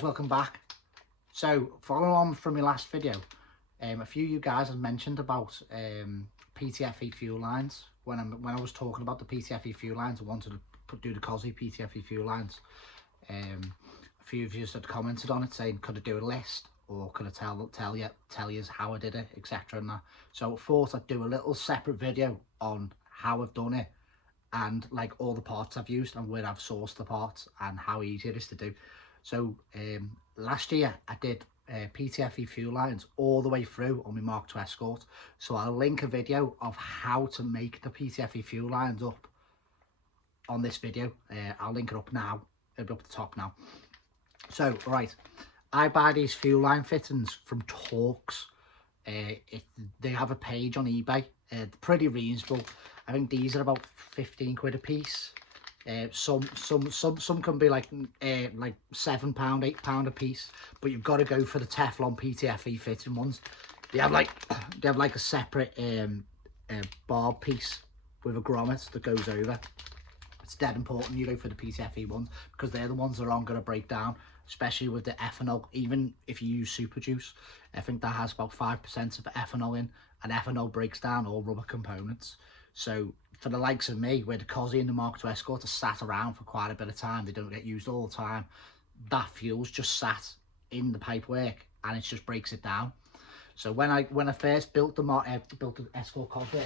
guys, welcome back. So following on from my last video, a few of you guys have mentioned about PTFE fuel lines. When I was talking about the PTFE fuel lines, I wanted to do the COSI PTFE fuel lines. A few of you had commented on it saying, could I do a list, or could I tell you how I did it, etc. and that. So I thought I'd do a little separate video on how I've done it, and like all the parts I've used and where I've sourced the parts and how easy it is to do. So last year I did PTFE fuel lines all the way through on my Mark II Escort. So I'll link a video of how to make the PTFE fuel lines up on this video. I'll link it up now. It'll be up the top now. So right, I buy these fuel line fittings from Torx. They have a page on eBay. Pretty reasonable. I think these are about 15 quid a piece. Some can be like £7, £8 a piece, but you've got to go for the Teflon PTFE fitting ones. They have like a separate barb piece with a grommet that goes over. It's dead important you go for the PTFE ones, because they're the ones that aren't going to break down, especially with the ethanol. Even if you use super juice, I think that has about 5% of ethanol in, and ethanol breaks down all rubber components. So for the likes of me, where the COSI and the Mark II Escort are sat around for quite a bit of time, they don't get used all the time, that fuel's just sat in the pipework and it just breaks it down. So when I first built the Escort Cosworth,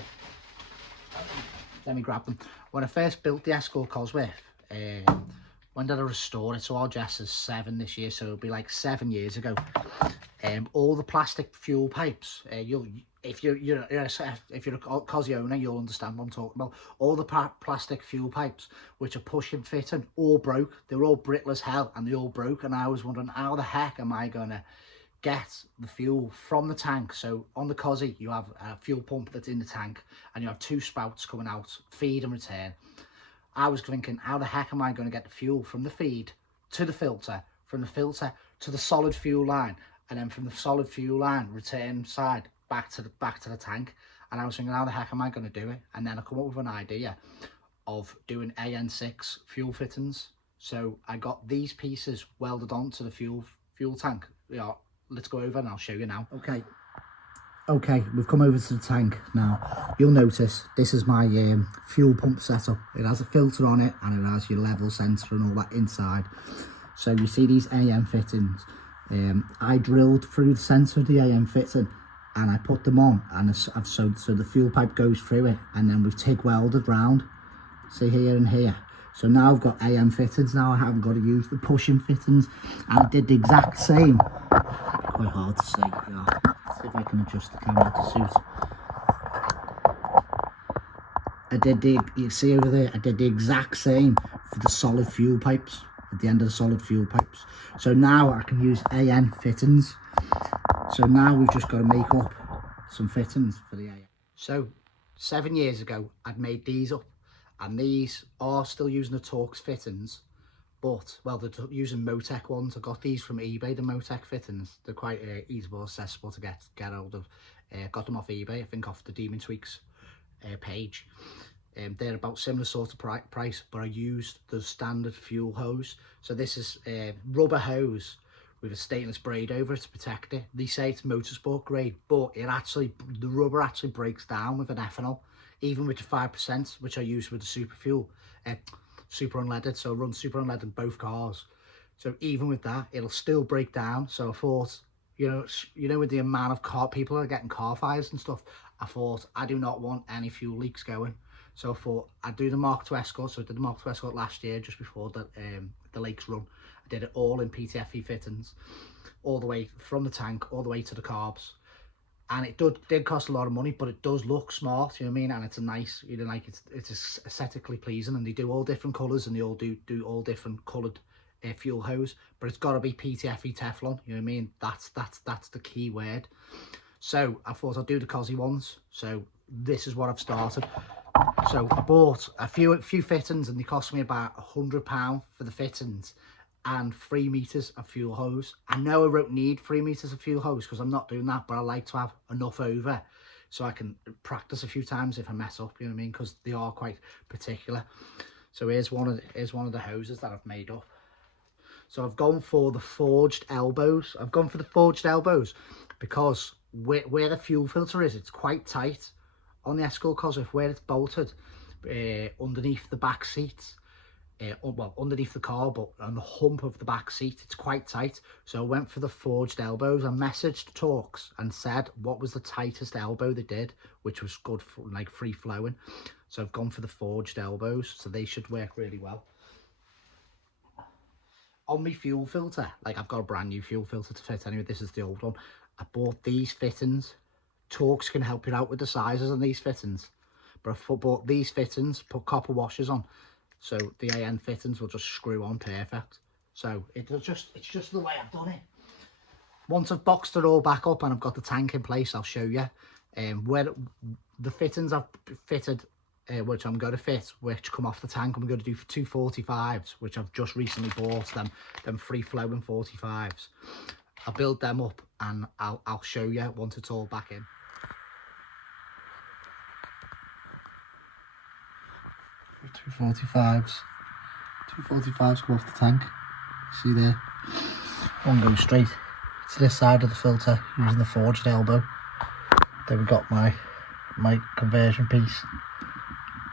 let me grab them. When I first built the Escort Cosworth, when did I restore it? So our Jess is 7 this year, so it'll be like 7 years ago. All the plastic fuel pipes, if you're a COSI owner, you'll understand what I'm talking about. All the plastic fuel pipes which are pushing fitting all broke. They were all brittle as hell and they all broke, and I was wondering, how the heck am I gonna get the fuel from the tank? So on the COSI you have a fuel pump that's in the tank, and you have 2 spouts coming out, feed and return. I was thinking, how the heck am I going to get the fuel from the feed to the filter, from the filter to the solid fuel line, and then from the solid fuel line return side back to the tank? And I was thinking, how the heck am I going to do it? And then I come up with an idea of doing AN6 fuel fittings. So I got these pieces welded onto the fuel tank. Yeah, let's go over and I'll show you now. Okay, we've come over to the tank now. You'll notice this is my fuel pump setup. It has a filter on it and it has your level sensor and all that inside. So you see these AM fittings. I drilled through the centre of the AM fitting and I put them on, and so the fuel pipe goes through it, and then we've TIG welded round. See here and here. So now I've got AM fittings. Now I haven't got to use the pushing fittings, and I did the exact same. Quite hard to see. Yeah. See if I can adjust the camera to suit. You see over there, I did the exact same for the solid fuel pipes, at the end of the solid fuel pipes. So now I can use AN fittings. So now we've just got to make up some fittings for the AN. So 7 years ago, I'd made these up, and these are still using the Torx fittings, but, well, they're using Motec ones. I got these from eBay, the Motec fittings. They're quite easily accessible to get hold of. Got them off eBay, I think off the Demon Tweaks page. They're about similar sort of price, but I used the standard fuel hose. So this is rubber hose with a stainless braid over it to protect it. They say it's motorsport grade, but the rubber actually breaks down with an ethanol, even with the 5%, which I use with the super fuel, super unleaded. So I run super unleaded in both cars. So even with that, it'll still break down. So I thought, you know, with the amount of people are getting car fires and stuff, I thought I do not want any fuel leaks going. So I thought I'd do the Mark II Escort. So I did the Mark II Escort last year, just before the lakes run. I did it all in PTFE fittings, all the way from the tank, all the way to the carbs. And it did cost a lot of money, but it does look smart, you know what I mean? And it's a nice, you know, like it's aesthetically pleasing, and they do all different colours, and they all do all different coloured fuel hose, but it's got to be PTFE Teflon, you know what I mean? That's the key word. So I thought I'd do the COSI ones. So this is what I've started. So I bought a few fittings, and they cost me about £100 for the fittings and 3 meters of fuel hose. I know I won't need 3 meters of fuel hose because I'm not doing that, but I like to have enough over so I can practice a few times if I mess up, you know what I mean? Because they are quite particular. So here's one of the hoses that I've made up. So I've gone for the forged elbows. I've gone for the forged elbows because where the fuel filter is, it's quite tight on the Escort Cosworth, where it's bolted underneath the back seat. Well, underneath the car, but on the hump of the back seat, it's quite tight. So I went for the forged elbows. I messaged Torx and said what was the tightest elbow they did, which was good for like free flowing. So I've gone for the forged elbows, so they should work really well. On my fuel filter, like I've got a brand new fuel filter to fit anyway. This is the old one. I bought these fittings. Torx can help you out with the sizes on these fittings, but I bought these fittings, put copper washers on, so the AN fittings will just screw on perfect. So it's just the way I've done it. Once I've boxed it all back up and I've got the tank in place, I'll show you where the fittings I've fitted, which I'm going to fit, which come off the tank. I'm going to do for 245s, which I've just recently bought, them free flowing 45s. I'll build them up and I'll show you once it's all back in. Two 45s go off the tank. See there? One goes straight to this side of the filter using the forged elbow. Then we've got my conversion piece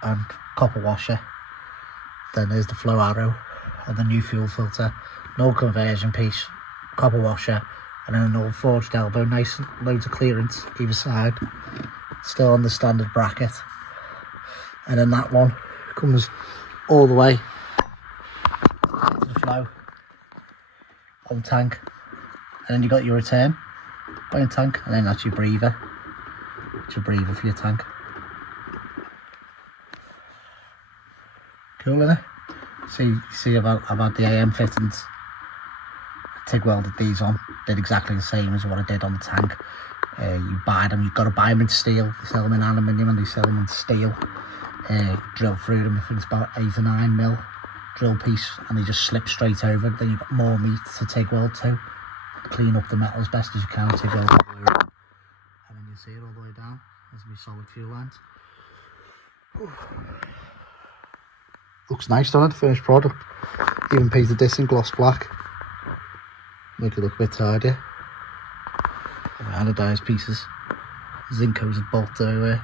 and copper washer. Then there's the flow arrow and the new fuel filter. No conversion piece, copper washer, and then an old forged elbow. Nice, loads of clearance either side. Still on the standard bracket. And then that one comes all the way to the flow on the tank. And then you got your return by tank, and then that's your breather. It's your breather for your tank. Cool, isn't it? See, I've had the AM fittings. I TIG welded these on. Did exactly the same as what I did on the tank. You buy them. You've got to buy them in steel. They sell them in aluminium and they sell them in steel. Drill through them. I think it's about 8 or 9 mil drill piece, and they just slip straight over. Then you've got more meat to TIG weld to. Clean up the metal as best as you can. TIG weld all the way around. And then you see it all the way down. There's my solid fuel lines. Looks nice, doesn't it? Finished product. Even painted this in gloss black. Make it look a bit tidier. Anodized pieces. Zinco's a bolt everywhere.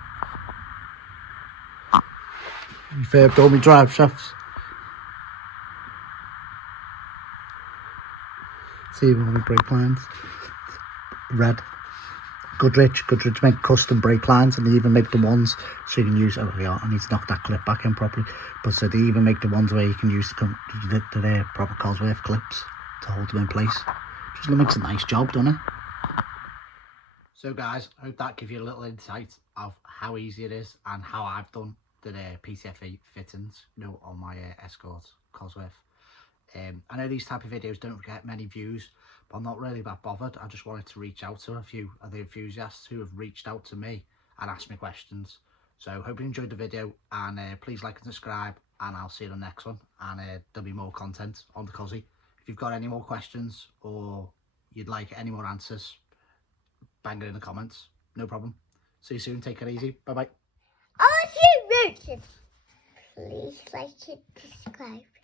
Refurbed all my drive shafts. See all my brake lines. Red. Goodrich make custom brake lines, and they even make the ones so you can use. Oh yeah, I need to knock that clip back in properly. But so they even make the ones where you can use the proper Cosworth clips to hold them in place. Just makes a nice job, doesn't it? So guys, I hope that gives you a little insight of how easy it is and how I've done the PTFE fittings, you know, on my Escort Cosworth. I know these type of videos don't get many views, but I'm not really that bothered. I just wanted to reach out to a few of the enthusiasts who have reached out to me and asked me questions. So hope you enjoyed the video, and please like and subscribe, and I'll see you in the next one. And there'll be more content on the Cosy. If you've got any more questions or you'd like any more answers, bang it in the comments. No problem. See you soon. Take it easy. Bye bye. Please like and subscribe.